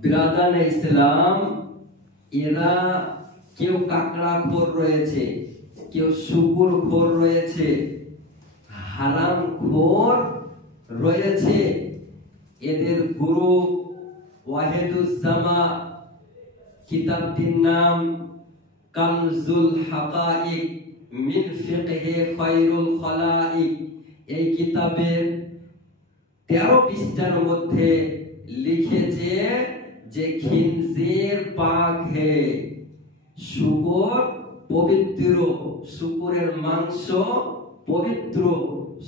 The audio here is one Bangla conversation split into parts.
বিরাদান ইসলাম, এরা কেউ কাকড়াখোর রয়েছে, কেউ শুকুরখোর রয়েছে, হারামখোর রয়েছে। এদের গুরু ওয়াহিদুজ্জামা, কিতাবটির নাম কানজুল হাকাইক মিন ফিকহে খায়রুল খালাইক। এই কিতাবের 13 পৃষ্ঠার মধ্যে লিখেছে যে খিনজির পাক হে, শুকর পবিত্র, শুকরের মাংস পবিত্র,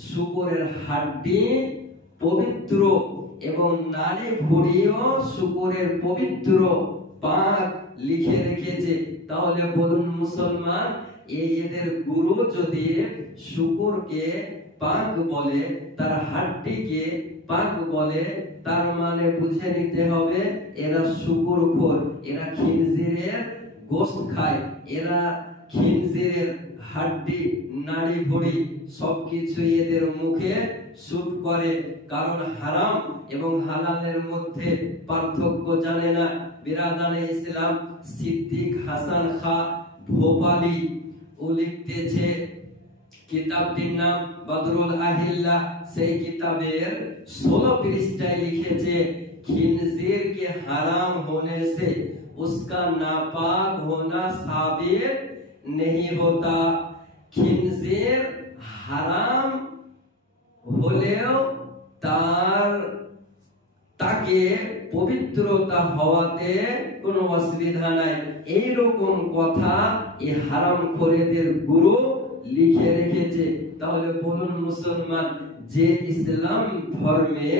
শুকরের হাড্ডি পবিত্র এবং নারী ভুঁড়িও শুকরের পবিত্র, পাক লিখে রেখেছে। তাহলে বলুন মুসলমান, এদের গুরু যদি শুকরকে পাক বলে, তার হাড্ডিকে পাক বলে, তার মানে বুঝে নিতে হবে এরা শুকরখোর, এরা খিনজিরের গোশত খায়, এরা খিনজিরের হাড্ডি, নাড়ি ভুঁড়ি সবকিছু এদের মুখে শুট করে, কারণ হারাম এবং হালালের মধ্যে পার্থক্য জানে না। বিরাদানে ইসলাম সিদ্দিক হাসান খা ভোপালী ও লিখতেছে, কিতাবটির নাম বদরুল আহিল্লা, সেই কিতাবের 16 পৃষ্ঠায় লিখেছে खिंजीर के हराम होने से उसका नापाक होना साबित नहीं होता। खिंजीर हराम হলেও তাকে পবিত্রতা হওয়াতে কোনো অসুবিধা নাই। এই রকম কথা এই হারামখোরেদের গুরু লিখে রেখেছে। তাহলে বলুন মুসলমান, যে ইসলাম ধর্মে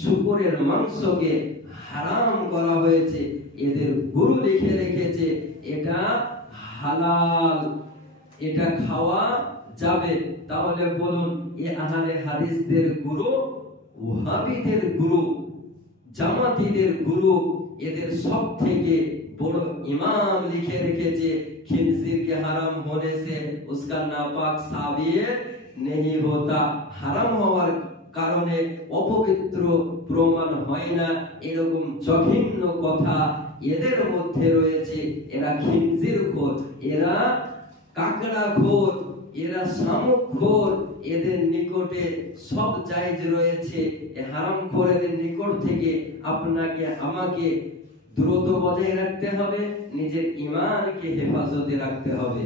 শুকরের মাংসকে হারাম করা হয়েছে, এদের গুরু লিখে রেখেছে এটা হালাল, এটা খাওয়া যাবে। তাহলে বলুন, এই আহলে হাদিসদের গুরু, ওয়াহাবিদের গুরু, জামাতিদের গুরু, এদের সব থেকে বড় ইমাম লিখে রেখেছে खिंजीर के हराम होने से उसका नापाक साबित नहीं होता। হারাম হওয়ার কারণে অপবিত্র প্রমাণ হয় না, এরকম জঘন্য কথা এদের মধ্যে রয়েছে। এরা খিনজিরখোর, এরা কাকড়াখোর, এরা শামুকখোর, এদের নিকটে সব জায়েজ রয়েছে। এই হারামখোরেদের নিকট থেকে আপনাকে আমাকে দূরত্ব বজায় রাখতে হবে, নিজের ঈমানকে হেফাজতে রাখতে হবে।